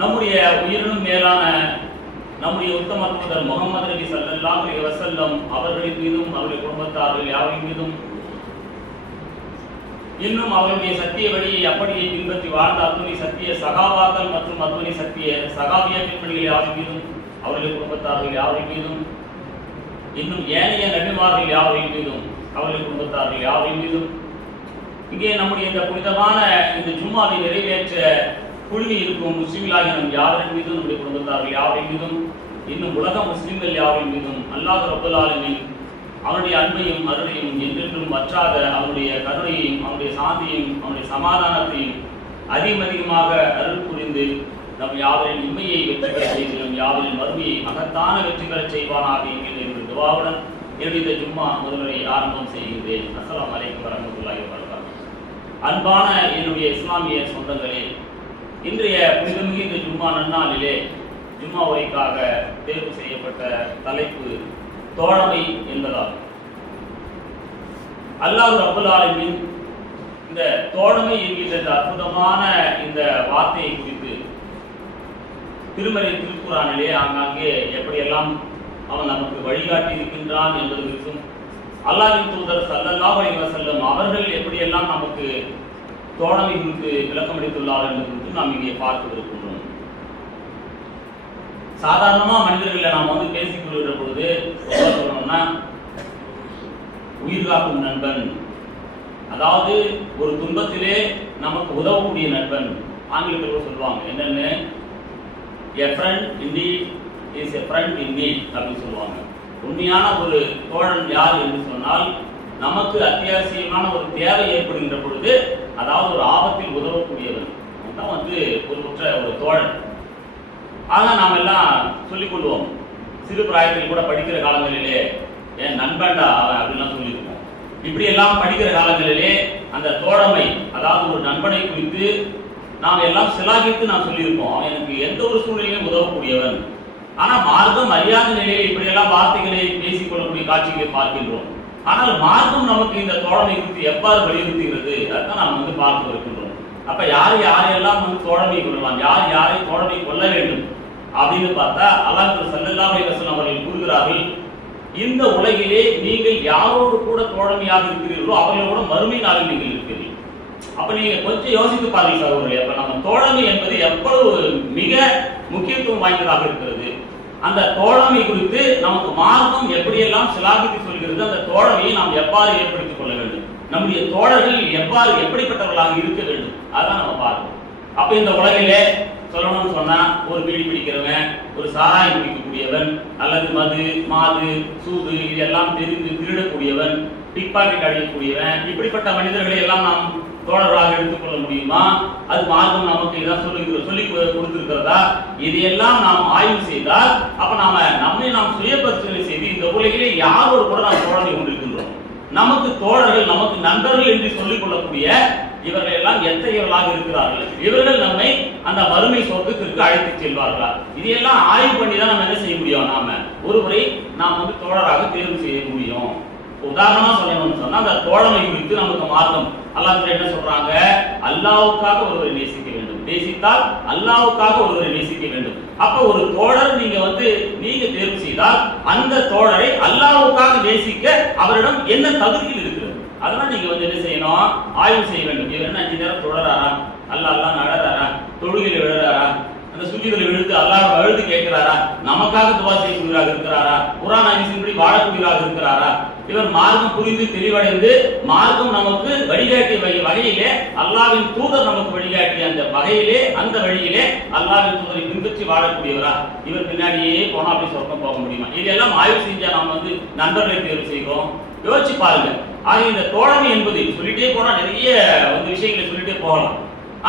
நம்முடைய உயிரினும் மேலான நம்முடைய உத்தம தூதர் முகமது நபி ஸல்லல்லாஹு அலைஹி வஸல்லம் அவர்களின் மீதும் அவருடைய குடும்பத்தார்கள் யாவரின் மீதும் இன்னும் அவருடைய சத்திய வழியை அப்படியே பின்பற்றி வாழ்ந்த அத்துணை சத்திய சகாபாக்கள் மற்றும் அத்துணை சத்திய சகாபிய பின்பற்றிகள் யாவரின் மீதும் அவருடைய குடும்பத்தார்கள் யாவரின் மீதும் இன்னும் ஏனைய நபிமார்கள் யாவரின் மீதும் அவருடைய குடும்பத்தார்கள் யாவரின் மீதும் இங்கே நம்முடைய இந்த புனிதமான இந்த ஜும்மாவை நிறைவேற்ற குழுமி இருக்கும் முஸ்லிம்களாகிய நம் யாவரின் மீதும் நம்முடைய குடும்பத்தார்கள் யாவரின் மீதும் இன்னும் உலக முஸ்லிம்கள் யாவரின் மீதும் அல்லாஹ் ரப்பல் ஆலமீன் அவனுடைய அன்பையும் அருளையும் என்றென்றும் வற்றாத அவனுடைய கருணையையும் அவனுடைய சாந்தியையும் அவனுடைய சமாதானத்தையும் அதிகமாக அருள் புரிந்து நம் யாவரின் உண்மையை வெற்றி பெற செய்து நம் யாவரின் மறுமையை மகத்தான வெற்றி பெற செய்வானாக என்கிற துவாவுடன் என்னுடைய இந்த ஜும்மா முதல்வரை ஆரம்பம் செய்கின்றேன். அஸ்ஸலாமு அலைக்கும் வரஹ்மத்துல்லாஹி வபரகாத்துஹு. அன்பான என்னுடைய இஸ்லாமிய சொந்தங்களே, இன்றைய புனிதமிகு இந்த ஜும்மா நன்னாளிலே ஜும்மா உரைக்காக தேர்வு செய்யப்பட்ட தலைப்பு தோழமை என்பதாகும். அல்லாஹ் ரப்பல் ஆலமீன் இந்த தோழமை என்கின்ற அற்புதமான இந்த வார்த்தையை குறித்து திருமறை திருக்குரானிலே ஆங்காங்கே எப்படியெல்லாம் அவன் நமக்கு வழிகாட்டி இருக்கின்றான் என்பது குறித்தும் அல்லாஹ்வின் தூதர் ஸல்லல்லாஹு அலைஹி வஸல்லம் அவர்கள் எப்படியெல்லாம் நமக்கு தோழமை குறித்து விளக்கமளித்துள்ளார் என்பது குறித்து நாம் இங்கே பார்க்கவிருக்கின்றோம். சாதாரணமா மனிதர்களை நாம் பேசிக் கொள்கிற பொழுது சொல்லணும்னா உயிர் காக்கும் நண்பன், அதாவது ஒரு துன்பத்திலே நமக்கு உதவக்கூடிய நண்பன், ஆங்கிலத்தில் சொல்லுவாங்க என்னன்னு, a friend indeed is a friend indeed அப்படின்னு சொல்லுவாங்க. உண்மையான ஒரு தோழன் யார் என்று சொன்னால் நமக்கு அத்தியாவசியமான ஒரு தேவை ஏற்படுகின்ற பொழுது, அதாவது ஒரு ஆபத்தில் உதவக்கூடியவன் தான் ஒரு குற்ற ஒரு தோழன். ஆக நாம் எல்லாம் சொல்லிக் கொள்வோம், சிறு பிராயத்தில் கூட படிக்கிற காலங்களிலே என் நண்பன்டா அவன் அப்படின்லாம் சொல்லியிருக்கோம். இப்படி எல்லாம் படிக்கிற காலங்களிலே அந்த தோழமை, அதாவது ஒரு நண்பனை குறித்து நாம் எல்லாம் சிலாகித்து நாம் சொல்லியிருக்கோம், அவன் எனக்கு எந்த ஒரு சூழ்நிலையிலும் உதவக்கூடியவன். ஆனா மார்க்கம் அறியாத நிலையில் இப்படியெல்லாம் வார்த்தைகளை பேசிக் கொள்ளக்கூடிய காட்சிகளை பார்க்கின்றோம். ஆனால் மார்க்கம் நமக்கு இந்த தோழமை குறித்து எவ்வாறு வலியுறுத்துகிறது அதுதான் நாம் பார்க்க இருக்கின்றோம். அப்ப யாரெல்லாம் தோழமை கொள்ளலாம், யாரை தோழமை கொள்ள வேண்டும் அப்படின்னு பார்த்தா அல்லாஹ் ஸல்லல்லாஹு அலைஹி வஸல்லம் அவர்கள் கூறுகிறார்கள், இந்த உலகிலே நீங்கள் யாரோடு கூட தோழமையாக இருக்கிறீர்களோ அவர்களோட மறுமை நாளில் நீங்கள் இருக்கிறீர்கள். அப்ப நீங்க கொஞ்சம் யோசித்து பாருங்க சகோதரர்களே, அப்ப நம்ம தோழமை என்பது எவ்வளவு மிக முக்கியத்துவம் வாய்ந்ததாக இருக்கிறது. அந்த தோழமை குறித்து நமக்கு மார்க்கம் எப்படியெல்லாம் சிலாகித்து சொல்கிறது, அந்த தோழமையை நாம் எவ்வாறு ஏற்படுத்திக் கொள்ள வேண்டும், நம்முடைய தோழர்கள் எப்படிப்பட்டவர்களாக இருக்க வேண்டும், அதான் நம்ம பார்க்கணும். அப்ப இந்த உலகிலே சொல்லணும்னு சொன்னா ஒரு பீடி பிடிக்கிறவன், ஒரு சாராயம் பிடிக்கக்கூடியவன், அல்லது மாது சூது இதெல்லாம் தெரிந்து திருடக்கூடியவன், பிக் பாக்கெட் அடிக்கக்கூடியவன், இப்படிப்பட்ட மனிதர்களை எல்லாம் நாம் தோழர்களாக எடுத்துக்கொள்ள முடியுமா? அது மார்க்கம் நமக்கு இதான் சொல்லி கொடுத்திருக்கிறதா? இதையெல்லாம் நாம் ஆய்வு செய்தால் அப்ப நம்மை நாம் சுய பரிசீலனை செய்து இந்த உலகிலே யாரோடு கூட நாம் தோழமை கொண்டிருக்கின்றோம், நமக்கு தோழர்கள் நமக்கு நண்பர்கள் என்று சொல்லிக் கொள்ளக்கூடிய இவர்கள் எல்லாம் எத்தகையவர்களாக இருக்கிறார்கள், இவர்கள் நம்மை அந்த வறுமை சொர்க்கத்திற்கு அழைத்து செல்வார்களா? இதையெல்லாம் ஆய்வு பண்ணி தான் நம்ம என்ன செய்ய முடியும், நாம ஒருவரை நாம் தோழராக தேர்வு செய்ய முடியும். உதாரணமா சொல்லணும்னு சொன்னா அந்த தோழமை குறித்து நமக்கு மார்க்கம் அல்லாஹ் என்ன சொல்றாங்க, அல்லாஹ்வுக்காக ஒருவரை நேசிக்க வேண்டும், நேசித்தால் அல்லாஹ்வுக்காக ஒருவரை நேசிக்க வேண்டும். அப்ப ஒரு தோழர் நீங்க தேர்வு செய்தால் அந்த தோழரை அல்லாஹ்வுக்காக நேசிக்க அவரிடம் என்ன தகுதிகள் இருக்கிறது, அதெல்லாம் நீங்க என்ன செய்யணும், ஆய்வு செய்ய வேண்டும். இவர் என்ன 5 நேரம் தொழறாரா, அல்லாஹ் நடறாரா, தொழுகையில விழுறாரா, அந்த சுஜூதில் விழுந்து அல்லாஹ் அழுது கேட்கிறாரா, நமக்காக துவா செய்யக்கூடியவராக இருக்கிறாரா, குர்ஆன் ஹதீஸின்படி வாழக்கூடியவராக இருக்கிறாரா, இவர் மார்க்கம் புரிந்து தெளிவடைந்து மார்க்கம் நமக்கு வழிகாட்டிய வகையிலே அல்லாஹ்வின் தூதர் நமக்கு வழிகாட்டிய அந்த வகையிலே அந்த வழியிலே அல்லாஹ்வின் தூதரை பின்பற்றி வாழக்கூடியவரா, இவர் பின்னாடியே போனா அப்படி சொர்க்கம் போக முடியுமா? இதெல்லாம் ஆய்வு செஞ்சா நாம் நண்பர்களை தேர்வு செய்கிறோம். யோசிச்சு பாருங்க. ஆக இந்த தோழமை என்பது சொல்லிட்டே போனா நிறைய விஷயங்களை சொல்லிட்டே போகலாம்.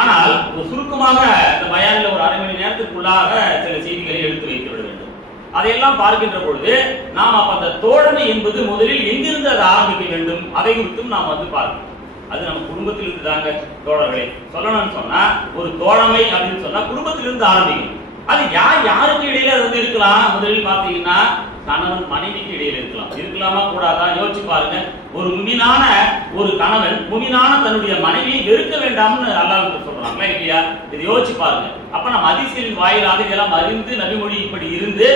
ஆனால் ஒரு சுருக்கமாக இந்த பயானில் ஒரு அரை மணி நேரத்திற்குள்ளாக சில செய்திகளை எடுத்து வைக்க விட வேண்டும். அதையெல்லாம் பார்க்கின்ற பொழுது நாம் அப்ப அந்த தோழமை என்பது முதலில் எங்கிருந்து அதை ஆரம்பிக்க வேண்டும் அதை குறித்தும் நாம் பார்க்கணும். அது நம்ம குடும்பத்திலிருந்து தாங்க தோழர்களே. சொல்லணும்னு சொன்னா ஒரு தோழமை அப்படின்னு சொன்னா குடும்பத்திலிருந்து ஆரம்பிக்கணும். அது யாருக்கு இடையில அது இருக்கலாம். முதலில் பார்த்தீங்கன்னா கணவன் மனைவிக்கு இடையில இருக்கலாமா கூடாதா? யோசிச்சு பாருங்க. ஒரு முமினான ஒரு கணவன் முமினான தன்னுடைய மனைவியை வெறுக்க வேண்டாம்னு அல்லாஹ் சொல்றாங்களா இல்லையா? இதை யோசிச்சு பாருங்க. அப்ப நம்ம ஹதீஸின் வாயிலாக இதெல்லாம் அறிந்து நபிமொழி இப்படி இருந்து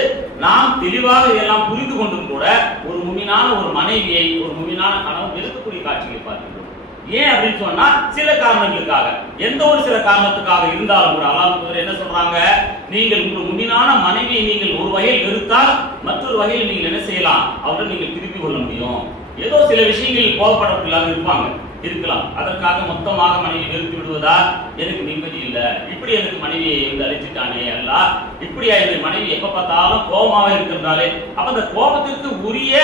நாம் தெளிவாக இதெல்லாம் புரிந்து கொண்டும் கூட ஒரு முமினான ஒரு மனைவியை ஒரு முமினான கணவன் வெறுக்கக்கூடிய காட்சிகளை பார்க்கிறோம். ஏன் அப்படின்னு சொன்னா சில காரணங்களுக்காக, எந்த ஒரு சில காரணத்துக்காக இருந்தாலும் கூட அல்லாஹ் என்ன சொல்றாங்க, நீங்கள் உங்கள் முமினான மனைவியை நீங்கள் ஒரு வகையில் வெறுத்தால் மற்றொரு வகையில் நீங்கள் என்ன செய்யலாம், அவர்கள் நீங்கள் திருப்பிக் கொள்ள முடியும். ஏதோ சில விஷயங்களில் கோபப்படக்கூடாது இருக்கலாம். அதற்காக மொத்தமாக மனைவி வெறுத்து விடுவதா, எனக்கு நிம்மதி இல்லை, இப்படி எனக்கு மனைவியை வந்து அழைச்சிட்டானே அல்ல, இப்படியா என்னுடைய மனைவி எப்ப பார்த்தாலும் கோபமாக இருக்கிறதாலே, அப்ப அந்த கோபத்திற்கு உரிய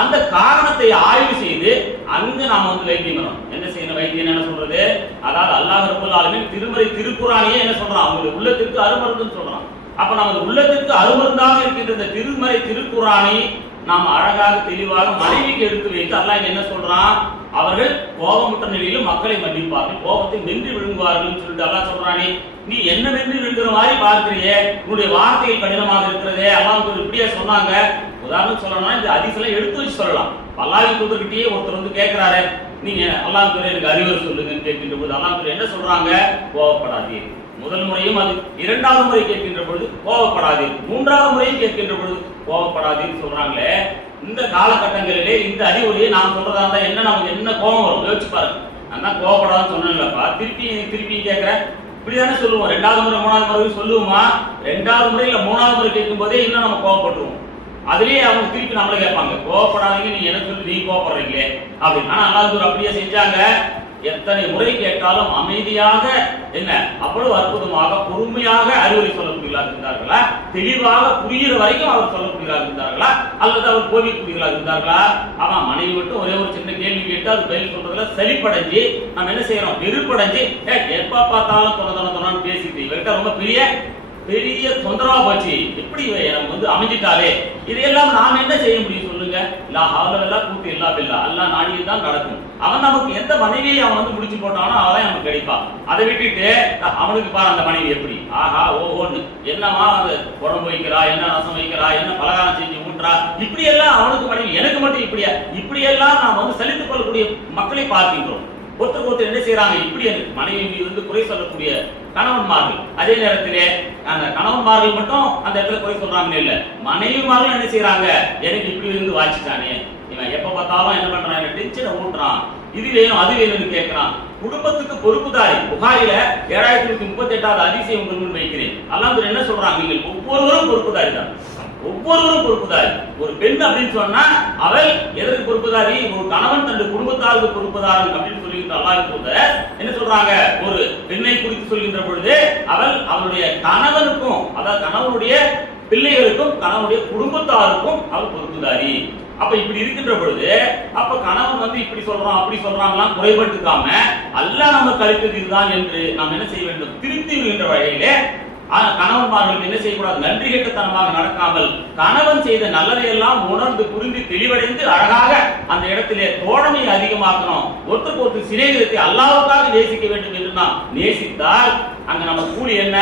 அந்த காரணத்தை ஆய்வு செய்து அங்கு நாம வந்து வைத்தியம் என்ன செய்யணும். வைத்தியம் என்ன சொல்றது, அதாவது அல்லாஹ் ரப்பல் ஆலமீன் திருமறை திருக்குர்ஆனியே என்ன சொல்றான், அவங்களுடைய உள்ளத்திற்கு அருமருந்துன்னு சொல்றான். அப்ப நமது உள்ளத்திற்கு அருமருந்தாக இருக்கின்ற இந்த திருமறை திருக்குர்ஆனை நாம் அழகாக தெளிவாக மனைவிக்கு எடுத்து வைத்து அல்லாஹ் என்ன சொல்றான், அவர்கள் கோபமுற்ற நிலையிலும் மக்களை மன்னிப்பார்கள், கோபத்தை வென்று விழுங்குவார்கள் சொல்லிட்டு அல்லாஹ் சொல்றானே, நீ என்ன வென்று விழுங்குற மாதிரி பார்க்கிறியே, உன்னுடைய வார்த்தைகள் கடினமாக இருக்கிறதே. அல்லாஹ் இப்படியே சொன்னாங்க. உதாரணம் சொல்லணும்னா இந்த ஹதீஸ்லாம் எடுத்து வச்சு சொல்லலாம். அல்லாஹ்வின் தூதர்கிட்டயே ஒருத்தர் வந்து கேட்கிறாரு, நீங்க அல்லாஹ் எனக்கு அறிவுரை சொல்லுங்கன்னு கேட்கின்ற போது அல்லாஹ் என்ன சொல்றாங்க, கோபப்படாதீர். முதல் முறையும் அது, இரண்டாவது முறை கேட்கின்ற பொழுது கோபப்படாதீர், மூன்றாவது முறையும் கேட்கின்ற பொழுது கோபப்படாதீர்னு சொல்றாங்களே. இந்த காலகட்டங்களிலே இந்த அறிவுரையை நாம் சொல்றதா இருந்தா என்ன, நமக்கு என்ன கோபம் வரும் யோசிச்சு பாருங்க. நான் தான் கோபப்படாதுன்னு சொன்னேன்லப்பா, திருப்பி கேட்கிறேன், இப்படிதானே சொல்லுவோம். ரெண்டாவது முறை மூணாவது முறை சொல்லுவோமா? ரெண்டாவது முறை இல்ல மூணாவது முறை கேட்கும் போதே இன்னும் நம்ம கோபப்பட்டுருவோம். அதுலயே அவங்க திருப்பி நம்மள கேட்பாங்க, கோபப்படாதீங்க, நீ என்ன சொல்லி நீ கோபப்படுறீங்களே அப்படின்னு. ஆனா அல்லாஹ் அப்படியே செஞ்சாங்க. எத்தனை முறை கேட்டாலும் அமைதியாக என்ன அவ்வளவு அற்புதமாக பொறுமையாக அறிவுரை சொல்லக்கூடியவர்களாக இருந்தார்களா, தெளிவாக புரிகிற வரைக்கும் அவர் சொல்லக்கூடியவர்களாக இருந்தார்களா, அல்லது அவர் கோபிக்கூடியவர்களாக இருந்தார்களா? ஆமா, மனைவி மட்டும் ஒரே ஒரு சின்ன கேள்வி கேட்டு அது பதில் சொல்றதுல சலிப்படைஞ்சு நம்ம என்ன செய்யறோம், வெறுப்படைஞ்சு எப்ப பார்த்தாலும் தொண பேசிட்டு இவர்கிட்ட ரொம்ப பெரிய தொந்தரவா போச்சு, எப்படி நம்ம வந்து அமைஞ்சிட்டாலே, இதையெல்லாம் நாம என்ன செய்ய முடியும் சொல்லுங்க? கூட்டு இல்லா பில்லா, அல்லா நாடியில் தான் நடக்கும். அவன் நமக்கு எந்த மனைவியை அவன் வந்து முடிச்சு போட்டானோ அவன் நமக்கு கிடைப்பான். அதை விட்டுட்டு அவனுக்கு பாரு அந்த மனைவி எப்படி ஆஹா ஓஹோன்னு என்னமா அது குழம்பு வைக்கிறா, என்ன ரசம் வைக்கிறா, என்ன பலகாரம் செஞ்சு ஊன்றா, இப்படி எல்லாம் அவனுக்கு மனைவி, எனக்கு மட்டும் இப்படியா, இப்படியெல்லாம் நாம் வந்து சலித்துக் கொள்ளக்கூடிய மக்களை பார்க்கின்றோம். ஒருத்தர் என்ன செய்யறாங்க, இப்படி மனைவி மீது வந்து குறை சொல்லக்கூடிய கணவன்மார்கள். அதே நேரத்திலே அந்த கணவன்மார்கள் மட்டும் அந்த இடத்துல குறை சொல்றாங்க இல்ல, மனைவிமார்கள் என்ன செய்யறாங்க, எனக்கு இப்படி இருந்து வாச்சிட்டானே, இவன் எப்ப பார்த்தாலும் என்ன பண்றான், டென்ஷனை ஊட்டுறான், இது வேணும் அது வேணும்னு கேட்கிறான். குடும்பத்துக்கு பொறுப்புதாரி. புகாரில 7038வது ஹதீஸை உங்கள் முன் வைக்கிறேன். அல்லாஹ் என்ன சொல்றாங்க, நீங்கள் ஒவ்வொருவரும் பொறுப்புதாரி தான், ஒவ்வொருவரும் பொறுப்புதாரி. ஒரு பெண் அப்படின்னு சொன்னா அவள் எதற்கு பொறுப்புதாரி, ஒரு கணவன் தன் குடும்பத்தாருக்கு பொறுப்புதாரன் அப்படின்னு சொல்லிட்டு அல்லாஹ் என்ன சொல்றாங்க, ஒரு பெண்ணை குறித்து சொல்கின்ற பொழுது அவள் அவளுடைய கணவனுக்கும், அதாவது கணவனுடைய பிள்ளைகளுக்கும் கணவனுடைய குடும்பத்தாருக்கும் அவள் பொறுப்புதாரி. அப்ப இப்படி இருக்கின்ற பொழுது அப்ப கணவன் வந்து இப்படி சொல்றான் அப்படி சொல்றாங்களாம் குறைபட்டுக்காம அல்லாஹ் நம்ம கழித்தது இதுதான் என்று நாம் என்ன செய்ய வேண்டும், திருத்தி விடுகின்ற வகையிலே கணவன்மார்களுக்கு என்ன செய்யக்கூடாது, நன்றி கெட்டத்தனமாக நடக்காமல் கணவன் செய்த நல்லதையெல்லாம் உணர்ந்து புரிந்து தெளிவடைந்து அழகாக அந்த இடத்திலே தோழமையை அதிகமாக்கணும். ஒருத்தருக்கு ஒருத்தர் சிநேகிதத்தை அல்லாஹ்வுக்காக நேசிக்க வேண்டும் என்று நாம் நேசித்தால் அங்க நம்ம கூலி என்ன,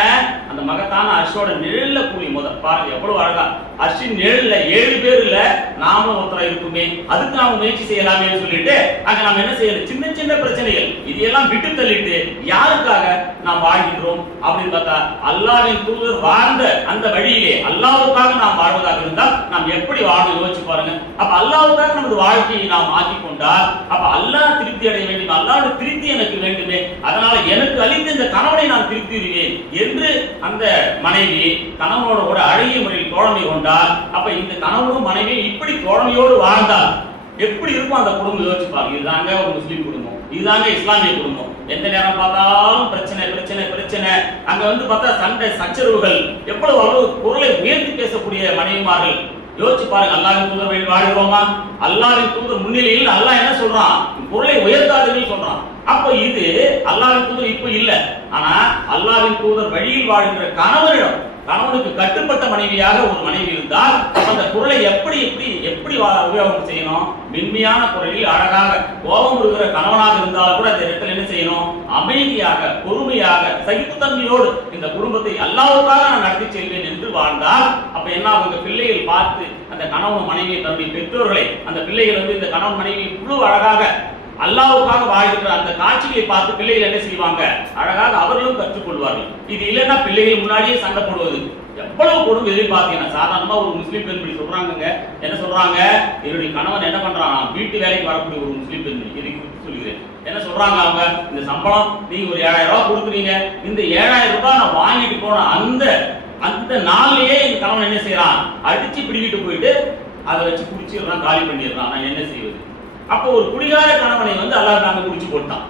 அந்த மகத்தான அர்ஷோட நிழல்ல கூலி. பாருங்க எவ்வளவு அழகா, அர்ஷின் நிழல்ல 7 பேர் இல்ல நாம ஒருத்தரா இருக்குமே, அதுக்கு நாம முயற்சி செய்யலாமே சொல்லிட்டு அங்க நம்ம என்ன செய்யணும், சின்ன சின்ன பிரச்சனைகள் இதையெல்லாம் விட்டு தள்ளிட்டு யாருக்காக நாம் வாழ்கின்றோம் அப்படின்னு பார்த்தா அல்லாஹ்வின் தூதர் வாழ்ந்த அந்த வழியிலே அல்லாஹ்வுக்காக நாம் வாழ்வதாக இருந்தால் நாம் எப்படி வாழணும் யோசிச்சு பாருங்க. அப்ப அல்லாஹ்வுக்காக நமது வாழ்க்கையை நாம் ஆக்கிக் கொண்டால் அப்ப அல்லாஹ் திருப்தி அடைய வேண்டும், அல்லாஹ்வுடைய திருப்தி எனக்கு வேண்டுமே, அதனால எனக்கு அளித்த இந்த கணவனை நான் திருப்தி விடுவேன் என்று அந்த மனைவி கணவனோட கூட அழகிய முறையில் தோழமை கொண்டால் அப்ப இந்த கணவனும் மனைவியும் இப்படி தோழமையோடு வாழ்ந்தால் எப்படி இருக்கும் அந்த குடும்பம் யோசிச்சு பாருங்க. இதுதாங்க ஒரு முஸ்லீம் குடும்பம், இதுதாங்க இஸ்லாமிய குடும்பம். எந்த நேரம் பார்த்தாலும் பிரச்சனை பிரச்சனை பிரச்சனை, அங்க வந்து பார்த்தா சண்டை சச்சரவுகள், எவ்வளவு அளவு குரலை உயர்த்தி பேசக்கூடிய மனைவிமார்கள். யோசிச்சு பாருங்க, அல்லாஹ்வின் தூதர் வழியில் வாழ்கிறோமா, அல்லாஹ்வின் தூதர் முன்னிலையில் அல்லாஹ் என்ன சொல்றான், குரலை உயர்த்தாதீர்கள் சொல்றான். அப்ப இது அல்லாஹ்வின் தூதர் இப்ப இல்ல, ஆனா அல்லாஹ்வின் தூதர் வழியில் வாழ்கின்ற கணவனிடம், கணவனுக்கு கட்டுப்பட்ட மனைவியாக ஒரு மனைவி இருந்தால் அந்த குரலை எப்படி உபயோகம் செய்யணும், மென்மையான குரலில் அழகாக. கோபம் இருக்கிற கணவனாக இருந்தாலும் கூட அந்த இடத்துல என்ன செய்யணும், அமைதியாக பொறுமையாக சகிப்புத்தன்மையோடு இந்த குடும்பத்தை அல்லாஹ்வுக்காக நான் நடத்தி செல்வேன் என்று வாழ்ந்தால் அப்ப என்ன, அவங்க பிள்ளைகள் பார்த்து அந்த கணவன் மனைவியை, தன்னுடைய பெற்றோர்களை, அந்த பிள்ளைகள் வந்து இந்த கணவன் மனைவி இவ்வளவு அழகாக அல்லாஹ்வுக்காக வாழ்கின்ற அந்த காட்சிகளை பார்த்து பிள்ளைகள் என்ன செய்வாங்க, அழகாக அவர்களும் கற்றுக்கொள்வார்கள். இது இல்லைன்னா பிள்ளைகள் முன்னாடியே சண்டை போடுவது எவ்வளவு கொடுமை. எதிர்பார்த்தீங்கன்னா சாதாரணமா ஒரு முஸ்லீம் பெண்மணி சொல்றாங்க, என்ன சொல்றாங்க, என்னுடைய கணவன் என்ன பண்றான், வீட்டு வேலைக்கு வரக்கூடிய ஒரு முஸ்லீம் பெண்மணி, இதை குறித்து சொல்கிறேன். என்ன சொல்றாங்க அவங்க, இந்த சம்பளம் நீங்க ஒரு 7000 ரூபாய் கொடுக்குறீங்க, இந்த 7000 ரூபாய் நான் வாங்கிட்டு போன அந்த நாள்லயே என் கணவன் என்ன செய்யறான், அடிச்சு பிடிக்கிட்டு போயிட்டு அதை வச்சு குடிச்சிடறான், காலி பண்ணிடுறான். நான் என்ன செய்வது? அப்போ ஒரு குடிகார கணவனை வந்து அல்லாஹ் நாங்க குடிச்சு போட்டான்.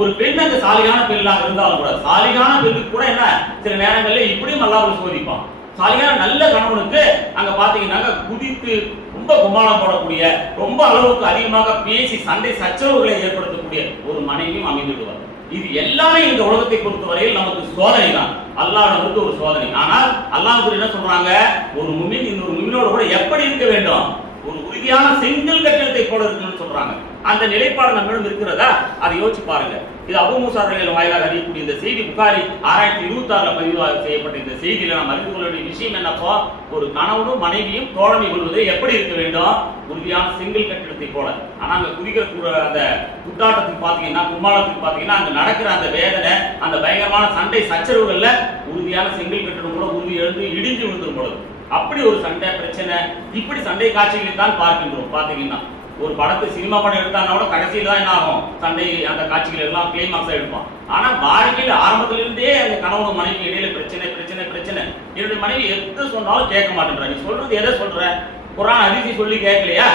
ஒரு பெண் அந்த சாலிகான பெண்ணாக இருந்தாலும் கூட, சாலிகான பெண்ணுக்கு கூட என்ன சில நேரங்கள்ல இப்படியும் அல்லாஹ் சோதிப்பான். சாலிகான நல்ல கணவனுக்கு அங்க பாத்தீங்கன்னா குதித்து ரொம்ப குமாரம் போடக்கூடிய, ரொம்ப அளவுக்கு அதிகமாக பேசி சண்டை சச்சரவுகளை ஏற்படுத்தக்கூடிய ஒரு மனைவியும் அமைந்துவிடுவார். இது எல்லாமே இந்த உலகத்தை பொறுத்தவரையில் நமக்கு சோதனை தான், அல்லாஹ்வுக்கு ஒரு சோதனை. ஆனால் அல்லாஹ் என்ன சொல்றாங்க, ஒரு முஃமின் இன்னொரு முஃமினோடு கூட எப்படி இருக்க வேண்டும், ஒரு உறுதியான செங்கல் கட்டிடத்தை போல இருக்கணும்னு சொல்றாங்க. அந்த நிலைப்பாடு நம்மிடம் இருக்கிறதா, அதை யோசிச்சு பாருங்க. இது அபூ மூஸா ரலியல்லாஹு வாயிலாக அறியக்கூடிய இந்த செய்தி புகாரி 6026 பதிவு செய்யப்பட்ட இந்த செய்தியில நாம் அறிந்து கொள்ள வேண்டிய விஷயம் என்னப்போ, ஒரு கணவனும் மனைவியும் தோழமை கொள்வது எப்படி இருக்க வேண்டும், உறுதியான செங்கல் கட்டிடத்தை போல. ஆனா அங்க குதிக்கிற அந்த குத்தாட்டத்துக்கு பாத்தீங்கன்னா, கும்மாளத்துக்கு பாத்தீங்கன்னா அங்க நடக்கிற அந்த வேதனை, அந்த பயங்கரமான சண்டை சச்சரவுகள்ல உறுதியான செங்கல் கட்டிடம் கூட உறுதி எழுந்து இடிஞ்சு விழுந்துரும் பொழுது அப்படி ஒரு சண்டை பிரச்சனை, இப்படி சண்டை காட்சிகளை தான் பார்க்கின்றோம். பாத்தீங்கன்னா ஒரு படத்தை சினிமா படம் எடுத்தாங்கன்னா கூட கடைசியில தான் என்ன ஆகும், சண்டை அந்த காட்சிகள் எல்லாம் கிளைமாக்ஸா எடுப்பான். ஆனா வாழ்க்கையில் ஆரம்பத்துல இருந்தே அந்த கணவன் மனைவி இடையில பிரச்சனை பிரச்சனை பிரச்சனை. என்னுடைய மனைவி எது சொன்னாலும் கேட்க மாட்டேன்றா, நீ சொல்றது எதை சொல்ற, குர்ஆன் ஹதீஸ் சொல்லி கேட்கலையா,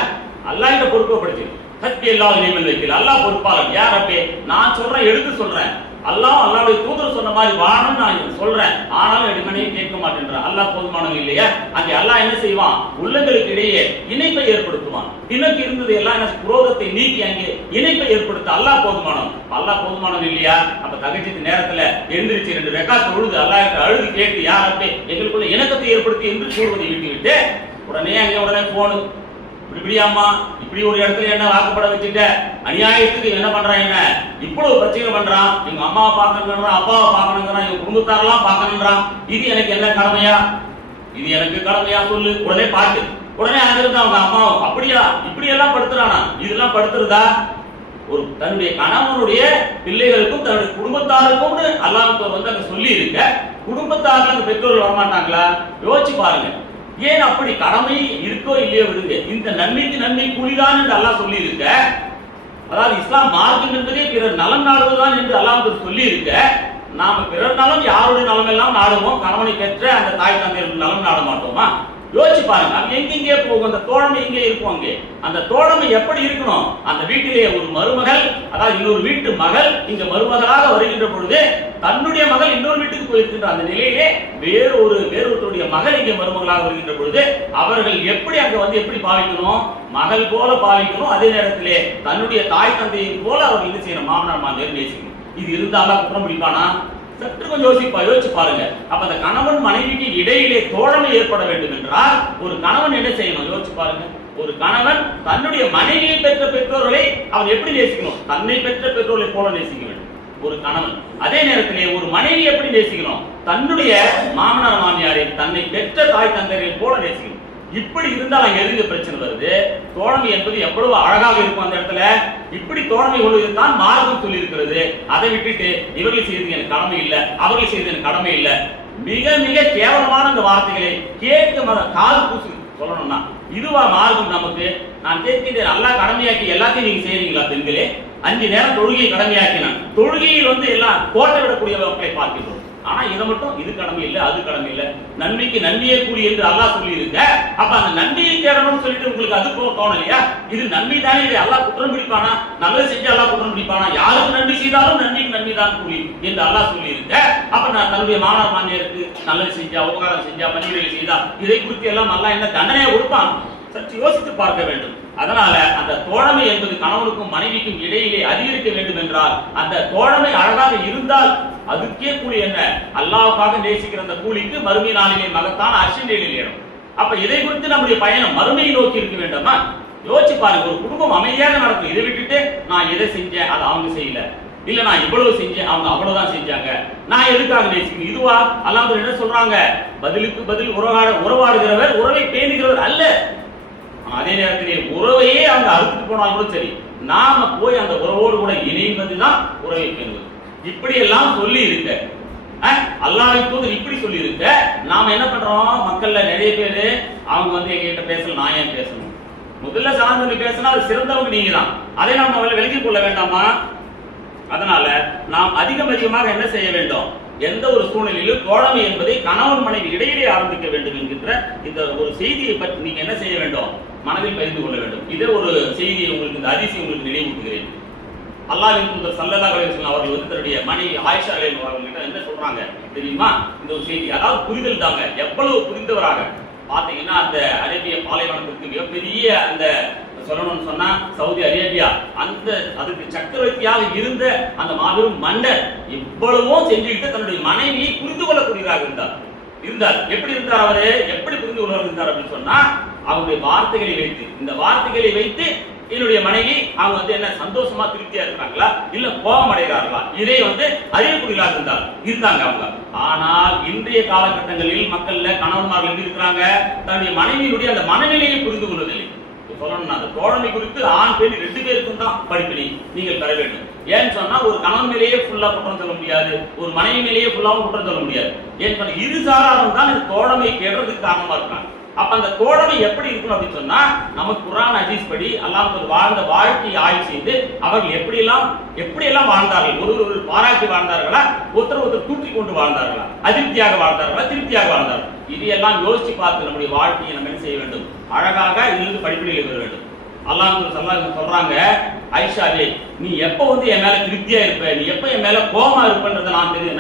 அல்லாஹ் கிட்ட பொறுப்பப்படுச்சு. ஹஸ்பி அல்லாஹ் நிஅமல் வக்கீல், அல்லாஹ் பொறுப்பாளர். யா ரப்பே, நான் சொல்றேன் எடுத்து சொல்றேன், அல்லாஹ்வுடைய தூதர் சொன்ன மாதிரி வாழணும்னு நான் சொல்றேன், ஆனாலும் என் மனைவி கேட்க மாட்டேன்றான். அல்லாஹ் போதுமானவன் இல்லையா? அங்கே அல்லாஹ் என்ன செய்வான், உள்ளங்களுக்கு இடையே இணைப்பை ஏற்படுத்துவான். பின்னுக்கு இருந்தது எல்லாம் என்ன, குரோதத்தை நீக்கி அங்கே இணைப்பை ஏற்படுத்த அல்லாஹ் போதுமானவன். அல்லாஹ் போதுமானவன் இல்லையா? அப்ப தகஜத்து நேரத்துல எழுந்திருச்சு 2 ரக்காத் தொழுது அல்லாஹ் அழுது கேட்டு, யா ரப்பே எங்களுக்குள்ள இணக்கத்தை ஏற்படுத்தி என்று கூறுவதை விட்டு உடனே அங்கே உடனே போனு இப்படியாமா, இப்படி ஒரு இடத்துல என்ன வாக்குப்பட வச்சுட்ட, அநியாயத்துக்கு என்ன பண்றான், என்ன இவ்வளவு பிரச்சனை பண்றான், எங்க அம்மாவை பார்க்கணுங்கிறான், அப்பாவை பார்க்கணுங்கிறான், எங்க குடும்பத்தாரெல்லாம் பார்க்கணுங்கிறான், இது எனக்கு என்ன கடமையா, இது எனக்கு கடமையா சொல்லு. உடனே பாட்டு, உடனே அங்கிருந்து அவங்க அம்மாவும் அப்படியா இப்படி எல்லாம் படுத்துறானா, இதெல்லாம் படுத்துறதா? ஒரு தன்னுடைய கணவனுடைய பிள்ளைகளுக்கும் தன்னுடைய குடும்பத்தாருக்கும் அல்லாஹ் வந்து அங்க சொல்லி இருக்க, குடும்பத்தாருக்கு அந்த பெற்றோர்கள் வரமாட்டாங்களா? யோசிச்சு பாருங்க. ஏன் அப்படி கடமை இருக்கோ இல்லையோ விடுங்க, இந்த நன்மைக்கு நன்மை கூலிதான் என்று அல்லாஹ் சொல்லி இருக்க, அதாவது இஸ்லாம் மார்க்கம் என்பதே பிறர் நலம் நாடுவதுதான் என்று அல்லாஹ் சொல்லி இருக்க, நாம பிறர் நலம் யாருடைய நலம் எல்லாம் நாடுவோம், கணவனை பெற்ற அந்த தாய் தந்தையர்கள் நலம் நாட மாட்டோமா? யோசிச்சு பாருங்க. அங்க எங்கெங்கே போகும் அந்த தோழமை, எங்கே இருக்கும் அங்கே அந்த தோழமை எப்படி இருக்கணும்? அந்த வீட்டிலே ஒரு மருமகள், அதாவது இன்னொரு வீட்டு மகள் இங்க மருமகளாக வருகின்ற பொழுது தன்னுடைய மகள் இன்னொரு வீட்டுக்கு போயிருக்கின்ற அந்த நிலையிலே வேறொருத்தருடைய மகள் இங்கே மருமகளாக வருகின்ற பொழுது அவர்கள் எப்படி அங்க வந்து எப்படி பாவிக்கணும், மகள் போல பாவிக்கணும். அதே நேரத்திலே தன்னுடைய தாய் தந்தையை போல அவர்கள் என்ன செய்யணும், மாமனார் மாமியார் நேசிக்கணும். இது இருந்தாலும் குற்றம் பிடிப்பானா? சற்று கொஞ்சம் யோசிச்சு பாருங்க. அப்ப அந்த கணவன் மனைவிக்கு இடையிலே தோழமை ஏற்பட வேண்டும் என்றால் ஒரு கணவன் என்ன செய்யணும், யோசிச்சு பாருங்க. ஒரு கணவன் தன்னுடைய மனைவியை பெற்ற பெற்றோர்களை அவன் எப்படி நேசிக்கணும், தன்னை பெற்ற பெற்றோர்களை போல நேசிக்க வேண்டும் ஒரு கணவன். அதே நேரத்திலே ஒரு மனைவி எப்படி நேசிக்கணும், தன்னுடைய மாமனார் மாமியாரை தன்னை பெற்ற தாய் தந்தையை போல நேசிக்கணும். இப்படி இருந்தால் அங்க எதுங்க பிரச்சனை வருது? தோழமை என்பது எவ்வளவு அழகாக இருக்கும் அந்த இடத்துல. இப்படி தோழமை கொள்வது தான் மார்க்கம் சொல்லி இருக்கிறது. அதை விட்டுட்டு இவர்கள் செய்தது எனக்கு கடமை இல்லை, அவர்கள் செய்தது எனக்கு கடமை இல்லை, மிக மிக கேவலமான அந்த வார்த்தைகளை கேட்க காது பூசு சொல்லணும்னா இதுவா மார்க்கம் நமக்கு? நான் கேட்கின்றேன், அல்லாஹ் கடமையாக்கி எல்லாத்தையும் நீங்க செய்யறீங்களா? பெண்களே 5 நேரம் தொழுகையை கடமையாக்கினான், தொழுகையில் வந்து எல்லாம் கோட்டை விடக்கூடிய மக்களை பார்க்கின்றோம். ஆனா இதை மட்டும் இது கடமை இல்லை, அது கடமை இல்லை, நன்மைக்கு நன்மையே கூலி என்று அல்லாஹ் சொல்லி இருக்க, அப்ப அந்த நன்மையை தேடணும்னு சொல்லிட்டு உங்களுக்கு அது தோணலையா? இது நன்மை தானே, இதை அல்லாஹ் குற்றம் பிடிப்பானா? நல்லது செஞ்சு அல்லாஹ் குற்றம் பிடிப்பானா? யாருக்கு நன்மை செய்தாலும் நன்மைக்கு நன்மை தான் கூலி என்று அல்லாஹ் சொல்லி இருக்க, அப்ப நான் தன்னுடைய மாணவர் மாமியாருக்கு நல்லது செஞ்சா, உபகாரம் செஞ்சா, பணிகளை செய்தா, இதை குறித்து எல்லாம் அல்லாஹ் என்ன தண்டனையை கொடுப்பான்? சற்று யோசித்து பார்க்க வேண்டும். அதனால அந்த தோழமை என்பது கணவனுக்கும் மனைவிக்கும் இடையிலே அதிகரிக்க வேண்டும் என்றால் அந்த தோழமை அழகாக இருந்தால் அதுக்கே கூலி என்ன, அல்லாஹ்வுக்காக நேசிக்கிற அந்த கூலிக்கு மறுமை நாளிலே மகத்தான அர்ஷினில் ஏறும். அப்ப இதை குறித்து நம்முடைய பயணம் மறுமையை நோக்கி இருக்க வேண்டாமா? யோசிச்சு பாருங்க. ஒரு குடும்பம் அமைதியாக நடக்கும். இதை விட்டுட்டு நான் எதை செஞ்சேன் அதை அவங்க செய்யல, இல்ல நான் இவ்வளவு செஞ்சேன் அவங்க அவ்வளவுதான் செஞ்சாங்க, நான் எதுக்காக நேசிக்கணும், இதுவா? அல்லாஹ் என்ன சொல்றாங்க, பதிலுக்கு பதில் உறவாடுகிறவர் உறவை பேணுகிறவர் அல்ல. அதே நேரத்திலே உறவையே அவங்க அறுத்துட்டு போனாலும் கூட சரி, நாம போய் அந்த உறவோடு கூட இணைவதுதான் உறவை பேணுவது. இப்படி எல்லாம் சொல்லி இருக்க அல்லாஹ்வின் தூதர் இப்படி சொல்லி இருக்க, நாம என்ன பண்றோம்? மக்கள்ல நிறைய பேரு அவங்க எங்ககிட்ட பேசல, நான் ஏன் பேசணும்? முதல்ல சார்ந்து பேசினா அது சிறந்தவங்க நீங்க தான், அதை நாம விலகிக் கொள்ள வேண்டாமா? அதனால நாம் அதிகமாக என்ன செய்ய வேண்டும்? எந்த ஒரு சூழ்நிலையிலும் தோழமை என்பதை கணவன் மனைவி இடையிலே ஆரம்பிக்க வேண்டும் என்கின்ற இந்த ஒரு செய்தியை பற்றி நீங்க என்ன செய்ய வேண்டும்? மனதில் பகிர்ந்து கொள்ள வேண்டும். இதே ஒரு செய்தியை உங்களுக்கு, இந்த ஹதீஸை உங்களுக்கு நினைவூட்டுகிறேன். அல்லாஹ்வின் தூதர் ஸல்லல்லாஹு அலைஹி வஸல்லம் அவர்கள் தன்னுடைய மனைவி ஆயிஷா ரலியல்லாஹு அன்ஹா என்ன சொல்றாங்க தெரியுமா? இந்த ஒரு செய்தி, அதாவது புரிதல் தாங்க, எவ்வளவு புரிந்தவராக பாத்தீங்கன்னா, அந்த அரேபிய பாலைவனத்திற்கு மிகப்பெரிய அந்த சொல்லணும்னு சொன்னா சவுதி அரேபியா, அந்த அதுக்கு சக்கரவர்த்தியாக இருந்த அந்த மாபெரும் மன்னர் இவ்வளவும் செஞ்சுக்கிட்டு தன்னுடைய மனைவியை புரிந்து கொள்ளக்கூடியதாக இருந்தார். எப்படி இருந்தார்? அவரு எப்படி புரிந்து கொள்ள இருந்தார் அப்படின்னு சொன்னா, அவருடைய வார்த்தைகளை வைத்து, இந்த வார்த்தைகளை வைத்து என்னுடைய மனைவி அவங்க என்ன சந்தோஷமா திருப்தியா இருக்கிறாங்களா, இல்ல கோபம் அடைகிறார்களா, இதை அறியக்கூடியதாக இருந்தாங்க அவங்க. ஆனால் இன்றைய காலகட்டங்களில் மக்கள்ல கணவன்மார்கள் எப்படி இருக்கிறாங்க? தன்னுடைய மனைவியினுடைய அந்த மனநிலையை புரிந்து கொள்வதில்லை. சொல்லணும்னா அந்த தோழமை குறித்து ஆண் பெண் 2 பேருக்கும் தான் படிப்பினை நீங்கள் பெற வேண்டும். ஏன்னு சொன்னா ஒரு கணவன் மேலேயே ஃபுல்லா குற்றம் சொல்ல முடியாது, ஒரு மனைவி மேலேயே ஃபுல்லாவும் குற்றம் சொல்ல முடியாது. ஏன்னு சொன்னா இரு சாராரும் தான் இந்த தோழமை கேடுறதுக்கு காரணமா இருக்காங்க. அப்ப அந்த தோழமை எப்படி இருக்கணும் அப்படின்னு சொன்னா, நமக்கு குர்ஆன் ஹதீஸ் படி அல்லாஹ் வாழ்ந்த வாழ்க்கையை ஆய்வு செய்து அவர்கள் எப்படியெல்லாம் வாழ்ந்தார்கள், ஒருவர் பாராட்டி வாழ்ந்தார்களா, ஒருத்தர் தூக்கி கொண்டு வாழ்ந்தார்களா, அதிருப்தியாக வாழ்ந்தார்களா, திருப்தியாக வாழ்ந்தார்கள், இதையெல்லாம் யோசிச்சு பார்த்து நம்முடைய வாழ்க்கையை நம்ம என்ன செய்ய வேண்டும்? அழகாக இருந்து படிப்பினைகள் பெற வேண்டும். அல்லாஹ் சொல்றாங்க, ஆயிஷாவே நீ எப்ப என் மேல திருப்தியா இருப்ப, நீ எப்ப என் மேல கோபமா இருப்பன்றதை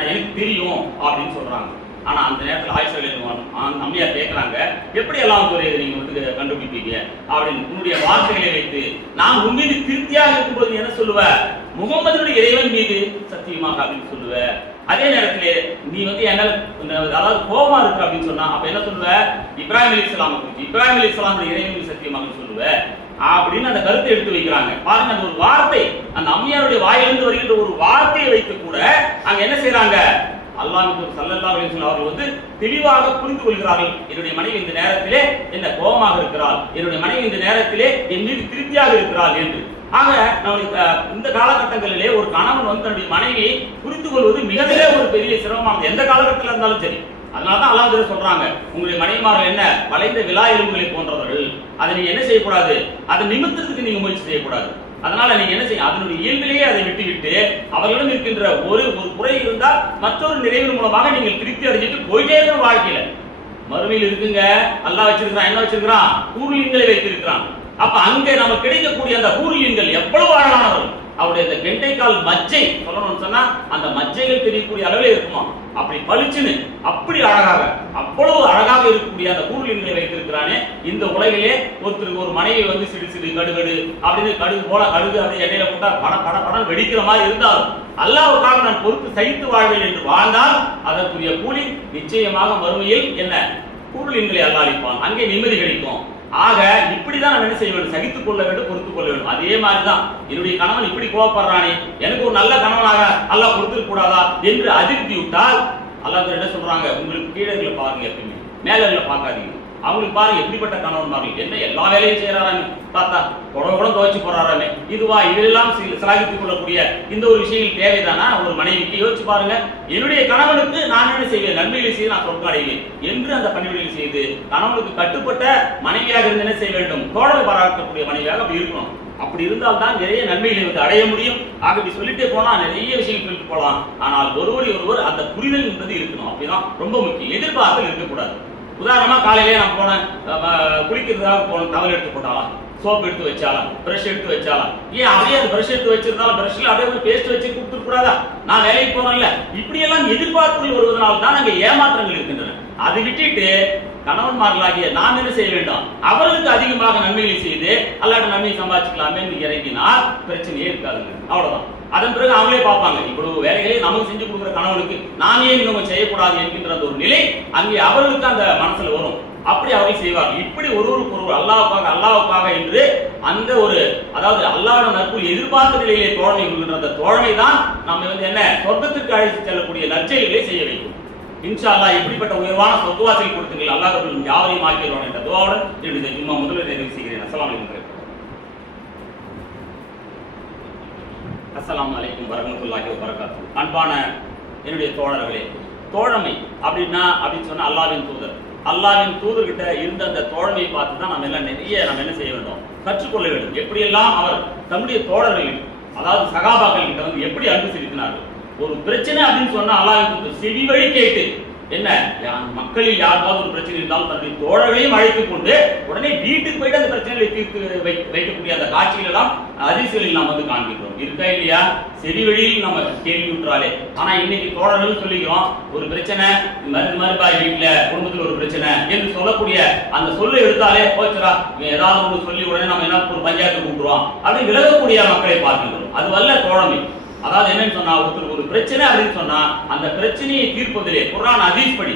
எனக்கு தெரியும் அப்படின்னு சொல்றாங்க. ஆனா அந்த நேரத்தில் ஆயிஷா அம்மையார் கேட்கிறாங்க, எப்படி எல்லாம் நீங்க கண்டுபிடிப்பீங்க அப்படின்னு. உன்னுடைய வார்த்தைகளை வைத்து நான் உன் மீது திருப்தியாக இருக்கும்போது என்ன சொல்லுவ? முகமதுடைய இறைவன் மீது சத்தியமாக அப்படின்னு சொல்லுவ. அதே நேரத்திலே நீ என் மேல அதாவது கோபமா இருக்கு அப்படின்னு சொன்னா அப்ப என்ன சொல்லுவ? இப்ராஹிம் அலைஹிஸ்ஸலாம் குறித்து, இப்ராஹிம் அலைஹிஸ்ஸலாமுடைய இறைவன் மீது சத்தியமாக சொல்லுவ அப்படின்னு அந்த கருத்தை எடுத்து வைக்கிறாங்க. பாருங்க, அந்த ஒரு வார்த்தை, அந்த அம்மையாருடைய வாயிலிருந்து வருகின்ற ஒரு வார்த்தையை வைத்து கூட அங்க என்ன செய்யறாங்க? அல்லாஹ் ஸல்லல்லாஹு அலைஹி வஸல்லம் அவர்கள் தெளிவாக புரிந்து கொள்கிறார்கள். என்னுடைய மனைவி இந்த நேரத்திலே என்ன கோபமாக இருக்கிறாள், என்னுடைய மனைவி இந்த நேரத்திலே என் மீது திருப்தியாக இருக்கிறாள் என்று. ஆக இந்த காலகட்டங்களிலே ஒரு கணவன் தன்னுடைய மனைவியை புரிந்து கொள்வது மிக ஒரு பெரிய சிரமமானது, எந்த காலகட்டத்தில் இருந்தாலும் சரி. அதனாலதான் அல்லாஹ் சொல்றாங்க, உங்களுடைய மனைவிமார்கள் என்ன வளைந்த விலா எலும்புகளை போன்றவர்கள், அதை நீங்க என்ன செய்யக்கூடாது? அதை நிமித்தத்துக்கு நீங்க முயற்சி செய்யக்கூடாது. அதனால நீங்க என்ன செய்ய, அதனுடைய இயல்பிலேயே அதை விட்டுவிட்டு அவர்களிடம் இருக்கின்ற ஒரு குறை இருந்தால் மற்றொரு நிறைவின் மூலமாக நீங்கள் திருப்தி அடைஞ்சிட்டு போயிட்டே இருக்கிற வாழ்க்கையில மறுமையில் இருக்குங்க. அல்லாஹ் வச்சிருக்கிறான், என்ன வச்சிருக்கிறான்? ஹூர்லின்களை வைத்திருக்கிறான். அப்ப அங்கே நமக்கு கிடைக்கக்கூடிய அந்த ஹூர்லின்கள் எவ்வளவு அழகானவர்கள். அவருடைய இந்த கெண்டைக்கால் மஜ்ஜை சொல்லணும்னு சொன்னா அந்த மஜ்ஜைகள் தெரியக்கூடிய அளவில் இருக்குமா, அப்படி பளிச்சுன்னு அப்படி அழகாக அவ்வளவு அழகாக இருக்கக்கூடிய அந்த ஹூர்லின்களை வைத்திருக்கிறானே. இந்த உலகிலே ஒருத்தருக்கு ஒரு மனைவி சிறு கடுகடு அப்படின்னு கடுகு போல கடுகு அதை எண்ணெயில போட்டா படம் வெடிக்கிற மாதிரி இருந்தாலும் அல்லாஹ்வுக்காக நான் பொறுத்து சகித்து வாழ்வேன் என்று வாழ்ந்தால் அதற்குரிய கூலி நிச்சயமாக மறுமையில் என்ன ஹூர்லின்களை அல்லாஹ் அளிப்பான், அங்கே நிம்மதி கிடைக்கும். ஆக இப்படிதான் நம்ம என்ன செய்ய வேண்டும்? சகித்துக் கொள்ள வேண்டும், பொறுத்துக் கொள்ள வேண்டும். அதே மாதிரிதான் என்னுடைய கணவன் இப்படி கோவப்படுறானே, எனக்கு ஒரு நல்ல கணவனாக அல்லாஹ் கொடுத்துக்க கூடாதா என்று அதிருப்தி விட்டால் அல்லாஹ் என்ன சொல்றாங்க? உங்களுக்கு கீழே பாருங்க, எப்பயுமே மேல பார்க்காதீங்க. அவங்களுக்கு பாருங்க எப்படிப்பட்ட கணவன் பாருங்க, என்ன எல்லா வேலையும் செய்யறாராமே, பார்த்தா கூட துவைச்சு போறாராமே, இதுவா இதெல்லாம் சிலாகித்துக் கொள்ளக்கூடிய இந்த ஒரு விஷயங்கள் தேவைதானா ஒரு மனைவிக்கு? யோசிச்சு பாருங்க, என்னுடைய கணவனுக்கு நான் என்ன செய்வேன்? நன்மைகளை செய்து நான் சொர்க்கம் அடைவேன் என்று அந்த பணிவிடைகள் செய்து கணவனுக்கு கட்டுப்பட்ட மனைவியாக இருந்து என்ன செய்ய வேண்டும்? தோழமை பாராட்டக்கூடிய மனைவியாக அப்படி இருக்கணும். அப்படி இருந்தால் தான் நிறைய நன்மைகளை அடைய முடியும். ஆக சொல்லிட்டே போனா நிறைய விஷயங்கள் சொல்லிட்டு போகலாம். ஆனால் ஒருவர் அந்த புரிதல் என்பது இருக்கணும். அப்படிதான் ரொம்ப முக்கியம். எதிர்பார்த்தல் இருக்கக்கூடாது. உதாரணமா காலையிலே நான் போனேன், குளிக்கிறதுக்காக போனேன், டவல் எடுத்து போட்டாலாம், சோப் எடுத்து வச்சாலாம், பிரஷ் எடுத்து வச்சாலாம், ஏன் அப்படியே அந்த பிரஷ் எடுத்து வச்சிருந்தாலும் பிரஷ்ல அப்படியே பேஸ்ட் வச்சு கொடுத்துட கூடாதா? நான் வேலைக்கு போறேன்ல, இப்படி எல்லாம் எதிர்பார்ப்புகள் வருவதனால தான் அங்கே ஏமாற்றங்கள் இருக்கின்றன. அதை விட்டுட்டு கணவன்மார்களாகிய நாம் என்ன செய்ய வேண்டும்? அவர்களுக்கு அதிகமாக நன்மைகளை செய்து அல்லாட்ட நன்மையை சம்பாதிச்சுக்கலாமே இறங்கினால் பிரச்சனையே இருக்காதுங்க. அவ்வளவுதான். அதன் பிறகு அவங்களே பார்ப்பாங்க, இவ்வளவு வேலைகளை நமக்கு செஞ்சு கொடுக்குற கணவனுக்கு நானே இன்னும் செய்யக்கூடாது என்கின்ற ஒரு நிலை அங்கே அவர்களுக்கு அந்த மனசுல வரும். அப்படி அவர்கள் செய்வார்கள். இப்படி ஒருவருக்கு ஒருவர் அல்லாஹ்வுக்காக என்று அந்த ஒரு அதாவது அல்லாஹ்வோட நட்பு எதிர்பார்த்த நிலையிலே தோழமை கொள்கின்ற அந்த தோழமை தான் நம்ம என்ன சொர்க்கத்திற்கு அழைத்து செல்லக்கூடிய நற்செயல்களை செய்ய வைக்கும். இன்ஷா அல்லாஹ் இப்படிப்பட்ட உயர்வான சொர்க்கவாசல் கொடுத்துங்கள். அல்லாஹ் யாவரையும் ஆக்கிடுவான் என்ற துஆவுடன் என்னுடைய ஜும்மா முதலில் நிறைவு செய்கிறேன். அஸ்ஸலாமு அலைக்கும் வரஹ்மத்துல்லாஹி வபரகாத்துஹு. அன்பான என்னுடைய தோழர்களே, தோழமை அப்படின்னு சொன்னா அல்லாஹ்வின் தூதர்கிட்ட இருந்த அந்த தோழமையை பார்த்து தான் நம்ம எல்லாம் என்ன செய்ய வேண்டும், கற்றுக்கொள்ள வேண்டும். எப்படியெல்லாம் அவர் தம்முடைய தோழர்கள், அதாவது சகாபாக்கள் கிட்ட வந்து எப்படி அன்பு செலுத்தினார்கள். ஒரு பிரச்சனை அப்படின்னு சொன்னா அல்லாஹ்வின் செவி வழி கேட்டு என்ன மக்களில் யாருக்காவது ஒரு பிரச்சனை இருந்தாலும் தன்னுடைய தோழர்களையும் அழைத்துக் கொண்டு உடனே வீட்டுக்கு போயிட்டு அந்த பிரச்சனைகளை தீர்த்து வைக்கக்கூடிய அந்த காட்சிகள் எல்லாம் அதிசயங்களில் நாம் வந்து காண்பிக்கிறோம். இருக்கா இல்லையா? செவி வழியில் நம்ம கேள்வி விட்டுறாலே. ஆனா இன்னைக்கு தோழர்கள் சொல்லிக்கிறோம், ஒரு பிரச்சனை இந்த மாதிரி பாய் வீட்டுல குடும்பத்தில் ஒரு பிரச்சனை என்று சொல்லக்கூடிய அந்த சொல்லை எடுத்தாலே போச்சுரா ஏதாவது ஒன்று சொல்லி உடனே நம்ம என்ன ஒரு பஞ்சாயத்து கூப்பிடுவோம் அப்படி விலகக்கூடிய மக்களை பார்க்கின்றோம். அது வல்ல தோழமை. அதாவது என்னன்னு சொன்னா ஒரு பிரச்சனை அப்படின்னு சொன்னா அந்த பிரச்சனையை தீர்ப்பதிலே குர்ஆன் ஹதீஸ் படி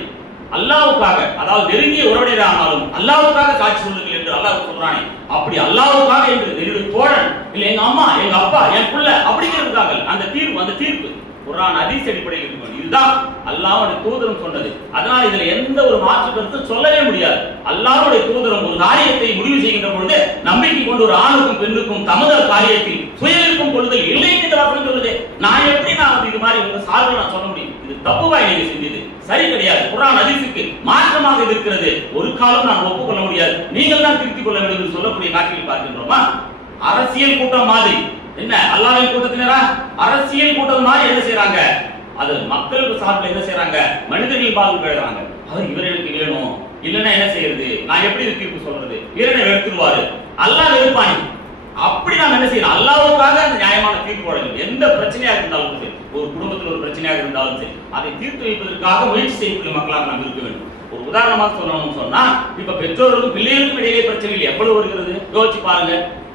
அல்லாஹ்வுக்காக, அதாவது நெருங்கிய உறவினரானாலும் அல்லாஹ்வுக்காக சாட்சி சொல்லுங்கள் என்று அல்லாஹ் சொல்றானே, அப்படி அல்லாஹ்வுக்காக என்று என்னுடைய தோழன் இல்ல எங்க அம்மா எங்க அப்பா என் பிள்ளை அப்படிங்கிறதுக்காக அந்த தீர்ப்பு குர்ஆன் ஹதீஸ் அடிப்படையில் இருக்கும். இதுதான் அல்லாஹ்வுடைய தூதரும் சொன்னது. அதனால இதுல எந்த ஒரு மாற்று கருத்து சொல்லவே முடியாது. அல்லாஹ்வுடைய தூதரும் ஒரு காரியத்தை முடிவு செய்கின்ற பொழுது நம்பிக்கை கொண்டு ஒரு ஆணுக்கும் பெண்ணுக்கும் தமது காரியத்தில் சுயவிருப்பம் கொள்ளுதல் இல்லை என்று வசனம் சொல்லுது. நான் இது மாதிரி உங்க சார்பில் நான் சொல்ல முடியும்? இது தப்புவாய் நீங்க செஞ்சது சரி கிடையாது. குர்ஆன் ஹதீஸுக்கு மாற்றமாக இருக்கிறது. ஒரு காலம் நான் ஒப்புக்கொள்ள முடியாது. நீங்கள் தான் திருத்திக் கொள்ள வேண்டும் என்று சொல்லக்கூடிய காட்சியில் பார்க்கின்றோமா? அரசியல் கூட்டம் மாதிரி என்ன அல்லாஹ்வின் கூட்டத்தினரா அரசியல் கூட்டம் மாதிரி என்ன செய்யறாங்க? அது மக்களுக்கு சார்பில் என்ன செய்யறாங்க? மனிதர்கள் பால் எழுதுறாங்க. அவர் இவர் எனக்கு வேணும் இல்லைன்னா என்ன செய்யறது, நான் எப்படி தீர்ப்பு சொல்றது, இவரை எடுத்துருவாரு, அல்லாஹ் வெறுப்பானி. அப்படி நாம் என்ன செய்யணும்? அல்லாஹ்வுக்காக அந்த நியாயமான தீர்ப்பு போடணும். எந்த பிரச்சனையாக இருந்தாலும் சரி, ஒரு குடும்பத்தில் ஒரு பிரச்சனையாக இருந்தாலும் சரி, அதை தீர்த்து வைப்பதற்காக முயற்சி செய்யக்கூடிய மக்களாக நாம் இருக்க வேண்டும். ஒரு உதாரணமாக சொல்லணும்னு சொன்னா, இப்ப பெற்றோர்களுக்கும் பிள்ளைகளுக்கும் இடையிலே பிரச்சனைகள் எவ்வளவு வருகிறது யோசிச்சு பாருங்க.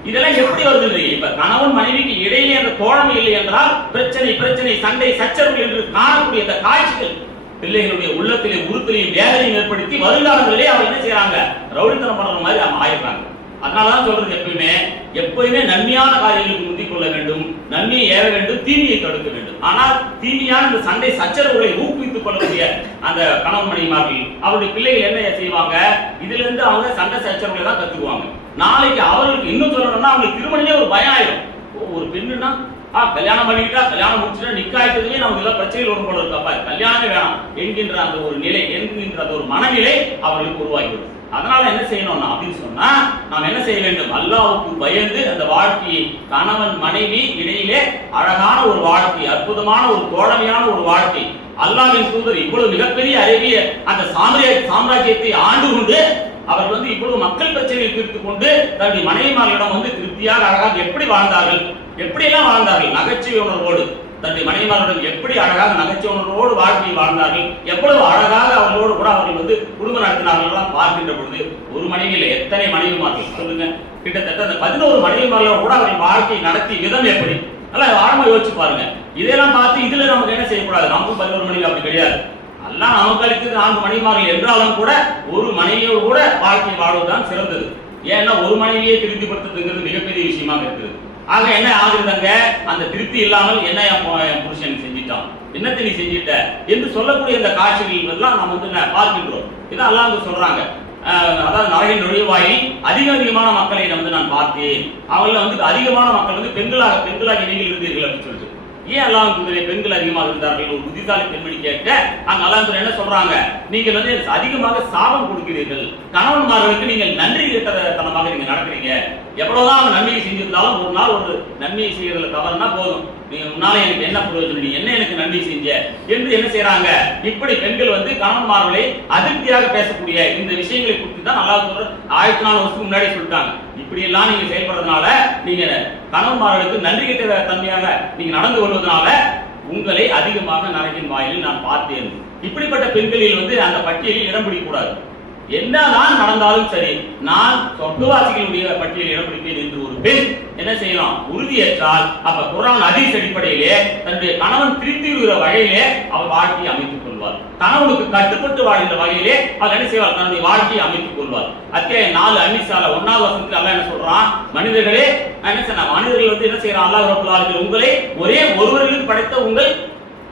இதெல்லாம் எப்படி வருது? இப்ப கணவன் மனைவிக்கு இடையிலே அந்த தோழமை இல்லை என்றால் பிரச்சனை சண்டை சச்சரவுகள் என்று காணக்கூடிய அந்த காட்சிகள் பிள்ளைகளுடைய உள்ளத்திலே உறுத்தலையும் வேதனையும் ஏற்படுத்தி வருங்காலங்களிலே அவர் என்ன செய்யறாங்க? ரவுடித்தனம் பண்ற மாதிரி அவங்க ஆயிடுறாங்க. அதனாலதான் சொல்றது எப்பயுமே நன்மையான காரியங்களுக்கு முந்திக் கொள்ள வேண்டும், நன்மையை ஏற வேண்டும், தீமையை தடுக்க வேண்டும். ஆனால் தீமையான இந்த சண்டை சச்சரவுகளை ஊக்குவித்துக் கொள்ளக்கூடிய அந்த கணவன் மனைவிமார்கள் அவருடைய பிள்ளைகள் என்ன செய்வாங்க? இதுல இருந்து அவங்க சண்டை சச்சரவுகளை தான் கத்துக்குவாங்க. நாளைக்கு அவர்களுக்கு இன்னும் சொல்லணும்னா அவங்களுக்கு திருமணமே ஒரு பயம் ஆயிடும். ஒரு பெண்ணுன்னா கல்யாணம் பண்ணிக்கிட்டா கல்யாணம் முடிச்சுட்டா நிக்காயிட்டதுமே நமக்கு எல்லாம் பிரச்சனைகள் வரும் போல இருக்கப்பா, கல்யாணமே வேணாம் என்கின்ற அந்த ஒரு நிலை, என்கின்ற அந்த ஒரு மனநிலை அவர்களுக்கு உருவாகிவிடும். அதனால என்ன செய்யணும் அப்படின்னு சொன்னா, நாம் என்ன செய்ய வேண்டும்? அல்லாஹ்வுக்கு பயந்து அந்த வாழ்க்கையை கணவன் மனைவி இடையிலே அழகான ஒரு வாழ்க்கை, அற்புதமான ஒரு தோழமையான ஒரு வாழ்க்கை. அல்லாஹ்வின் தூதர் இவ்வளவு மிகப்பெரிய அரேபிய அந்த சாம்ராஜ்யத்தை ஆண்டு கொண்டு அவர்கள் இவ்வளவு மக்கள் பிரச்சனையை தீர்த்துக் கொண்டு தன்னுடைய மனைவிமார்களிடம் திருப்தியாக அழகாக எப்படி வாழ்ந்தார்கள், எப்படியெல்லாம் வாழ்ந்தார்கள், நகைச்சுவை உணர்வோடு தன்னுடைய மனைவிமார்களுடன் எப்படி அழகாக நகைச்சுவை உணர்வோடு வாழ்க்கையை வாழ்ந்தார்கள், எவ்வளவு அழகாக அவர்களோடு கூட அவர்கள் குடும்ப நடத்தினார்கள் பார்க்கின்ற பொழுது ஒரு மனைவியில் எத்தனை மனைவிமார்கள் சொல்லுங்க? கிட்டத்தட்ட அந்த 11 மனைவிமார்களோடு கூட அவர்கள் வாழ்க்கை நடத்திய விதம் எப்படி? நல்லா ஆழமா யோசிச்சு பாருங்க. இதெல்லாம் பார்த்து இதுல நமக்கு என்ன செய்யக்கூடாது? நமக்கும் 11 மனைவி அப்படி கிடையாது. எல்லாம் நமக்கு அளித்தது 4 மனைவிமார்கள் என்றாலும் கூட ஒரு மனைவியோடு கூட வாழ்க்கை வாழ்வதுதான் சிறந்தது. ஏன்னா ஒரு மனைவியை திருப்திப்படுத்துறதுங்கிறது மிகப்பெரிய விஷயமாக இருக்குது. ஆக என்ன ஆகுதுங்க? அந்த திருப்தி இல்லாமல் என்ன என் புருஷன் செஞ்சிட்டான், என்னத்தை நீ செஞ்சிட்ட என்று சொல்லக்கூடிய இந்த காட்சிகள் எல்லாம் நாம் பார்க்கின்றோம். இதான் அல்லாஹ் சொல்றாங்க. அதாவது நரகின் நுழைவாயில் அதிகமான மக்களை நான் பார்த்தேன். அவங்கள அதிகமான மக்கள் பெண்களாக நீங்கள் இருந்தீர்கள் அப்படின்னு சொல்லிட்டு. ஏன் அல்லாஹ் பெண்கள் அதிகமாக இருந்தார்கள்? ஒரு புத்திசாலி பெண்மணி கேட்க அங்க அல்லாஹ் என்ன சொல்றாங்க? நீங்கள் அதிகமாக சாபம் கொடுக்கிறீர்கள், கணவன்மார்களுக்கு நீங்கள் நன்றி கெட்டதனமாக நீங்க நடக்கிறீங்க. எவ்வளவுதான் அவங்க நன்மையை செஞ்சிருந்தாலும் ஒரு நாள் ஒரு நன்மையை செய்யறதுல தவறுனா போதும், நீங்க முன்னாலே எனக்கு என்ன பிரயோஜனம், நீ என்ன எனக்கு நன்மை செஞ்ச என்று என்ன செய்யறாங்க? இப்படி பெண்கள் கணவன்மார்களை அதிருப்தியாக பேசக்கூடிய இந்த விஷயங்களை குறித்து தான் அல்லாஹ் சொல்ற 1400 வருஷத்துக்கு முன்னாடி சொல்லிட்டாங்க. இப்படி எல்லாம் நீங்க செயல்படுறதுனால, நீங்க கணவன்மார்களுக்கு நன்றி கெட்ட தன்மையாக நீங்க நடந்து கொள்வதனால உங்களை அதிகமாக நரகின் வாயிலில் நான் பார்த்தேன். இப்படிப்பட்ட பெண்களில் அந்த பட்டியலில் இடம் பிடிக்கக்கூடாது. என்னதான் நடந்தாலும் சரி, நான் சொர்க்கவாசிகளுடைய பட்டியலில் இடம் பிடிப்பேன் என்று ஒரு பெண் என்ன செய்யலாம்? உறுதியேற்றால் அப்ப குர்ஆன் ஹதீஸ் அடிப்படையிலே தன்னுடைய கணவன் திருப்தி விடுகிற வகையிலே அவர் வாழ்க்கையை அமைத்துக் கொள்வார். கணவனுக்கு கட்டுப்பட்டு வாழ்கின்ற வகையிலே அவர் என்ன செய்வார்? தன்னுடைய வாழ்க்கையை அமைத்துக் கொள்வார். அத்தியாயம் 4 அன்னிசால 1வது வசனத்தில் அல்லாஹ் என்ன சொல்றான்? மனிதர்களே என்ன செய்யணும்? மனிதர்கள் என்ன செய்யறான்? அல்லாஹ் ரப்பல் ஆலமீன் உங்களை ஒரே ஒருவரிலிருந்து படைத்த உங்கள்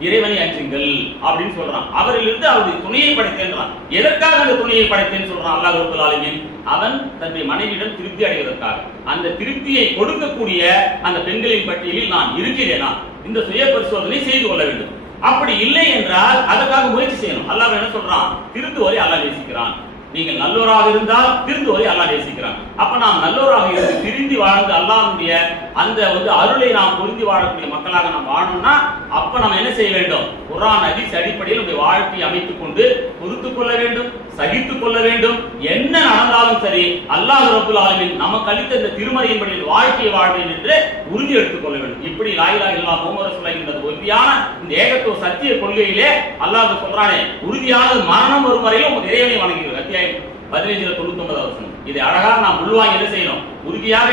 இறைவனை அஞ்சுங்கள் அப்படின்னு சொல்றான். அவரிலிருந்து அவருடைய துணையை படைத்தேன்றான். எதற்காக அந்த துணையை படைத்தேன்னு சொல்றான் அல்லாஹ் ரப்பல் ஆலமீன்? அவன் தன்னுடைய மனைவியிடம் திருப்தி அடைவதற்காக. அந்த திருப்தியை கொடுக்கக்கூடிய அந்த பெண்களின் பட்டியலில் நான் இருக்கிறேனா? இந்த சுய பரிசோதனை செய்து கொள்ள வேண்டும். அப்படி இல்லை என்றால் அதற்காக முயற்சி செய்யணும். அல்லாஹ் என்ன சொல்றான்? திருந்துவரை அல்லாஹ் நேசிக்கிறான். நீங்கள் நல்லோராக இருந்தால் திருந்துவரை அல்லாஹ் நேசிக்கிறான். அப்ப நாம் நல்லோராக இருந்து திருந்தி வாழ்ந்து அல்லாஹ்வுடைய அந்த அருளை நாம் பொருந்தி வாழக்கூடிய மக்களாக நாம் வாழணும்னா அப்ப நம்ம என்ன செய்ய வேண்டும்? குர்ஆன் ஹதீஸ் அடிப்படையில் நம்முடைய வாழ்க்கையை அமைத்துக் கொண்டு பொறுத்துக் கொள்ள வேண்டும், சகித்துக் கொள்ள வேண்டும். என்ன நடந்தாலும் சரி அல்லாஹ் ரப்பல் ஆலமீன் நமக்கு அளித்த இந்த திருமறையின்படி வாழ்க்கையை வாழ்வேன் என்று உறுதி எடுத்துக் கொள்ள வேண்டும். இப்படி லா இலாஹ இல்லல்லாஹ் முஹம்மது ரசூலுல்லாஹ் என்ற உறுதியான இந்த ஏகத்துவ சத்திய கொள்கையிலே அல்லாஹ் சொல்றானே, உறுதியான மரணம் வரும் வரையிலும் உங்கள் இறைவனை வணங்குகிறோம். அத்தியாயம் 15:99 வசனம். இதை அழகாக நாம் உள்வாங்கி என்ன செய்யணும்? உறுதியாக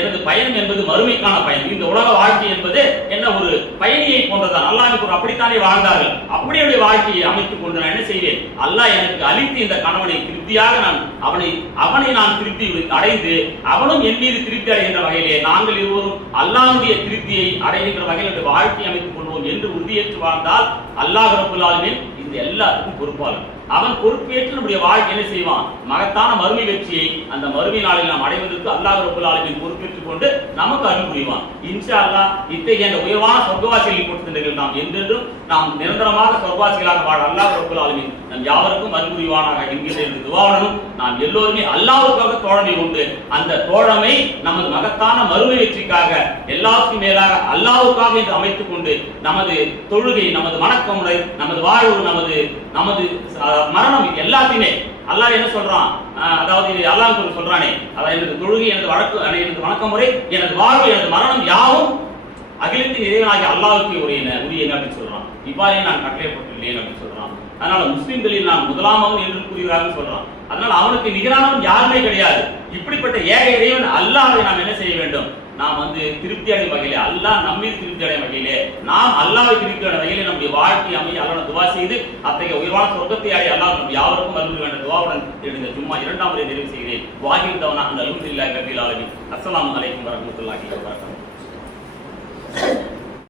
எனது பயணம் என்பது மறுமைக்கான பயணம். இந்த உலக வாழ்க்கை என்பது என்ன ஒரு பயணியை போன்றதான். அல்லாஹ் அப்படித்தானே வாழ்ந்தார்கள். அப்படியே வாழ்க்கையை அமைத்துக் கொண்டு நான் என்ன செய்வேன்? அல்லாஹ் எனக்கு அளித்து இந்த கணவனை திருப்தியாக நான் அவனை நான் திருப்தி அடைந்து அவனும் என் மீது திருப்தி அடைகின்ற வகையிலே நாங்கள் இருவரும் அல்லாஹ்வுடைய திருப்தியை அடைகின்ற வகையில் வாழ்க்கையை அமைத்துக் கொள்வோம் என்று உறுதியேற்று வாழ்ந்தால் அல்லாஹ் ரப்பல் ஆலமீன் இந்த எல்லாத்துக்கும் பொறுப்பாளர். அவன் பொறுப்பேற்று நம்முடைய வாழ்க்கை என்ன செய்வான்? மகத்தான மறுமை வெற்றியை அந்த மறுமை நாளில் நாம் அடைவதற்கு அல்லாஹ் ரப்பல் ஆலமீன் பொறுப்பேற்றுக் கொண்டு நமக்கு அருள் புரிவான். இன்ஷா அல்லாஹ் இத்தகைய அந்த உயர்வான சொர்க்கவாசிகளை கொடுத்திருக்கிற நாம் என்றென்றும் நாம் நிரந்தரமாக சொர்க்கவாசிகளாக வாழ அல்லாஹ் ரப்பல் ஆலமீன் நம் யாவருக்கும் அருள் புரிவானாக என்கிற துஆவுடனும் நாம் எல்லோருமே அல்லாஹ்வுக்காக தோழமை கொண்டு அந்த தோழமை நமது மகத்தான மறுமை வெற்றிக்காக எல்லாத்துக்கும் மேலாக அல்லாஹ்வுக்காக என்று அமைத்துக் கொண்டு நமது தொழுகை, நமது வணக்கமுறை, நமது வாழ்வு, நமது மரணம் எல்லாத்தையுமே அல்லாஹ் என்ன சொல்றான்? அதாவது அல்லாஹ் சொல்றானே, அதாவது எனது தொழுகை, எனது வணக்க முறை, எனது வாழ்வு, எனது மரணம் யாவும் அகிலத்தின் இறைவனாகிய அல்லாஹ்வுக்கு உரியன அப்படின்னு சொல்றான். இவ்வாறே நான் கட்டளைப்பட்டுள்ளேன் அப்படின்னு சொல்றான். அதனால முஸ்லிம்களில் நான் முதலாமவன் என்று கூறுகிறார்கள் சொல்றான். அதனால அவனுக்கு நிகரானவன் யாருமே கிடையாது. இப்படிப்பட்ட ஏக இறைவன் அல்லாஹ்வை நாம் என்ன செய்ய வேண்டும்? நாம் திருப்தி அடையும் வகையிலே, அல்லாஹ் நம்மீது திருப்தி அடையும் வகையிலே, நாம் அல்லாஹ்வை திருப்தி அடையும் வகையிலே நம்முடைய வாழ்க்கை அமைய அல்லாஹ் துவா செய்து அத்தகைய உயர்வான சொர்க்கத்தை அடைய அல்லாஹ் நம் யாவருக்கும் அருள் வேண்டும் துவாவுடன் இந்த சும்மா 2ஆம் முறை நிறைவு செய்கிறேன். வாஹிர் தவனா அல்ஹம்துலில்லாஹி ரப்பில் ஆலமீன். அஸ்ஸலாமு அலைக்கும் வரஹ்மத்துல்லாஹி வபரகாத்துஹு.